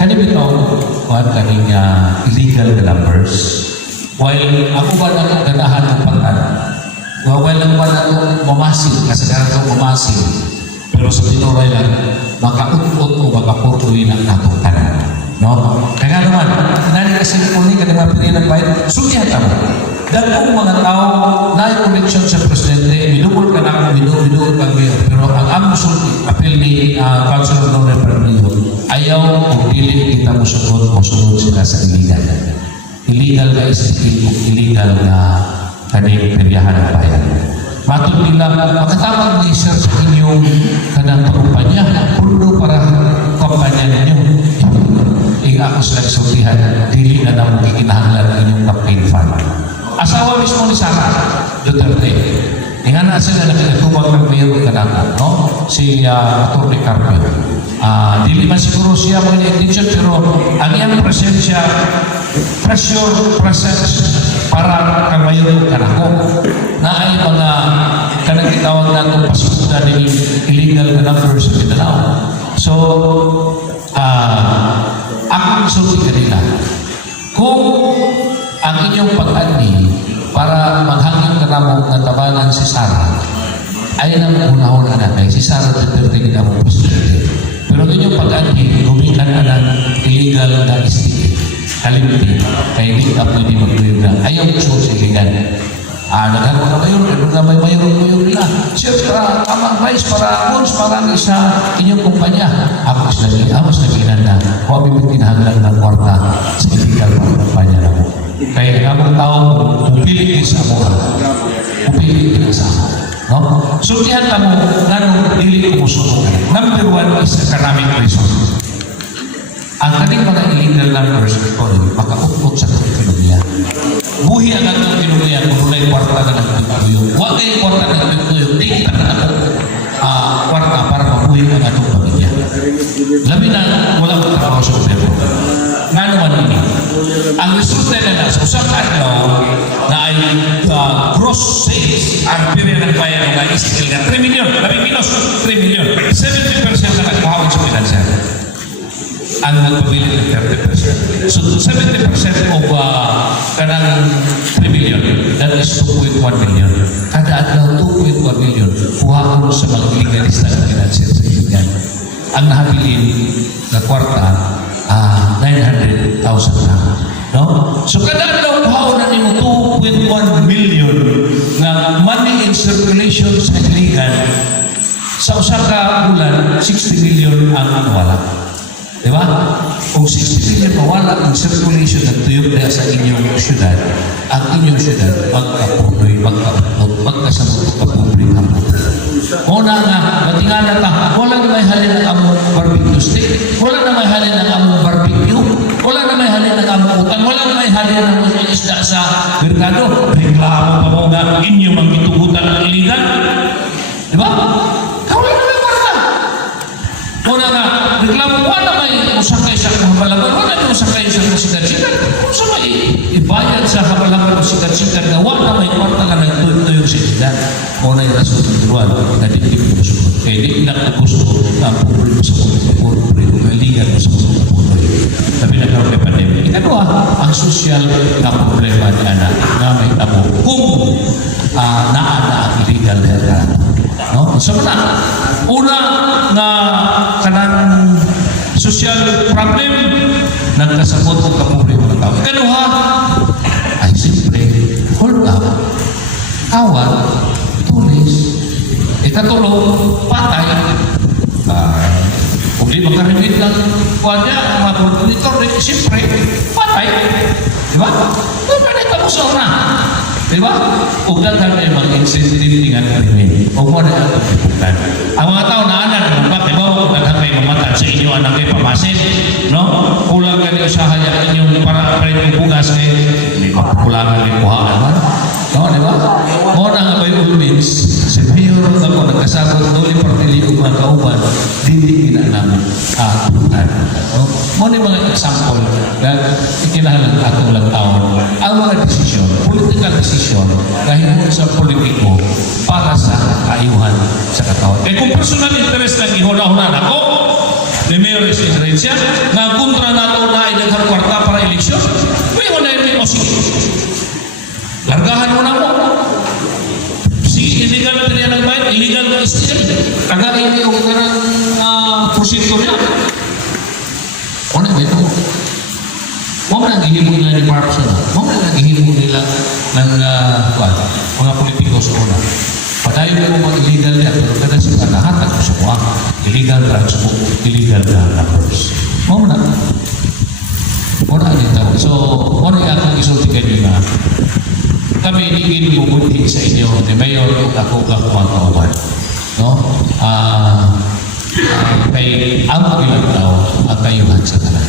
Kani bitaw kuan kaning illegal numbers. While ako ba na ganahan ng patan, while ang ba na mamasin, kasi karang mamasin, pero sa tinuray lang, makaut-ut o makapurtuin ang atong tanan. No? Kaya naman, nani kasi kunin ka naman pinilang bayan, sulihan ka mo. Dagong mga tao na connection sa presidente, minugol ka na ako, minugol ka mayor. Pero ang among apel ni Councilor Nore Pernido, ayaw kung dili kita mo sunod sila sa illegal. Illegal na isipin kung illegal na kaning peryahan ng bayan. Matod nila, makatamang ni-share sa inyong kanang kumpanya, puno para kumpanya ninyo. Ako sila sabihan, dili na naman ikinahanglan inyong campaign fund. Asawa mismo ni Sara Duterte. Nga na sila nakikitubag ng mayor kanako, no? Si Atty. Carpio. Dili man siguro siya mga intention, pero ang iyang presensya, presence para kang mayor kanako. Na ay mga kanagitawag natin pasikuta ng illegal na numbers sa Mindanao. So, akong sulti kanila, kung ang inyong pag-ani para maghangin ka namong natabanan si Sara ay nang unahon na kay si Sara Duterte na mo presidente. Pero ang inyong pag-ani, gumikan na ng illegal na estate, kalimiti, kaya hindi ka pwede magtuyog na ayaw gusto sa illegal. Naghanap na mayor, na may mayor nila. Sir, para tamang vice, para amounts, marami sa inyong kumpanya. Ako sa ginanda, kung kami pinahanglan ng kwarta sa illegal para kumpanya na mo. Kaya nga mga tao, pupili din sa mo. Pupili din sa mo. No? So, diyan ka mo, ganong dili kumusunod. Number one is economic reason. Ang kaning mga illegal numbers, makaupot sa ekonomiya. Buhi ang atong ekonomiya kung wala yung kwarta na nagtutuyog. Huwag kayong kwarta na nagtutuyog. Di kita na ako kwarta para mabuhi ang atong pamilya. Labi na wala ko trabaho sa gobyerno. Nga naman ini. Ang resulta na sa usang adlaw na ay gross sales ang period ng bayan ng iskil na 3 million. Labing minus 3 million. 70% na nagkahawin sa pinansyal. Ang nagpabili ng 30%. So 70% of kanang 3 million, that is 2.1 million. Kada adlaw 2.1 million, kuha ko sa mga legalista na financier sa iligan. Ang nahabilin na kwarta, 900,000 na. No? So kada adlaw kuha ko na nimo 2.1 million na money in circulation sa iligan. Sa usa ka bulan, 60 million ang nawala. Diba? Kung 60 million mawala ang circulation ng tuyok na sa inyong syudad, ang inyong syudad magkapunoy, magkasamot, magkapunoy ang puto. Una nga, matingala ka, wala na may halin ng among barbecue steak, wala na may halin ng among barbecue, wala na may halin ng among utang, wala na may halin ng among isda sa merkado. Reklamo pa mo nga, inyong ang itugutan ng iligan. Diba? Wala na may kwarta. Una nga, reklamo mo na may usakay sa habalagan, wala na usakay sa sikat-sikat. Kung sa may ibayad sa habalagan o sikat-sikat na wala may kwarta na nagtuyog sa edad. Una yung rason ng duwan, na hindi ko gusto. Kaya hindi na gusto na pupuli mo sa pupuli mo, maligan mo sa pupuli. Sabi na karoon kay pandemic. Ano ang social na problema ni anak na may tabo kung naana ang illegal na no? So na, una na kanang social problem nagkasabot ng kaproblema ng tao. Ikaduha ay siyempre hold up, awat, tulis. Ikatulo, patay. Kung di makarimit ng kuha niya, ang mga koordinator, siyempre, patay. Diba? Kung panita mo sa una. Diba? Kung daghan ay mag-insensitive dengan krimen. Kung mo na ang pagkiputan. Ang mga tao na anak, bakit ba kung daghan kayo mamatad sa inyo anak kayo pamasin? No? Kulang ka niyo sa haya inyong para yung bugas kayo. Hindi pa kulangan yung kuhaan man. No? Diba? Mo na nga ba yung means, si Mayor ako nagkasabot doon yung partili o mga kauban, hindi na namin tutan. Mo na mga example na ikinahalang atong lang taon. Ang mga desisyon, political desisyon, dahil sa politiko para sa kaayuhan sa katawan. Eh kung personal interest lang ihuna-hunan ako, ni Mayor Residencia nga kontra nato na idaghang kwarta para eleksyon. May wala yung sige. Largahan mo na mo. Si illegal na niya nagbayad, illegal na STL. Tagain niyo yung prosyekto niya. Ano ba ito? Huwag na nagihimo nila ni Marpson. Huwag na nagihimo nila ng mga politiko sa una. Patayin mo mga illegal niya, pero kada siya nahatag ko sa mga illegal drugs mo, illegal na numbers. Huwag na. Huwag na dito. So, huwag na akong isultikan nyo na kami hindi bumuti sa inyo ni Mayor kung ako kakuha-kawan. No? Kay ang ilang tao ang kayuhan sa kanan.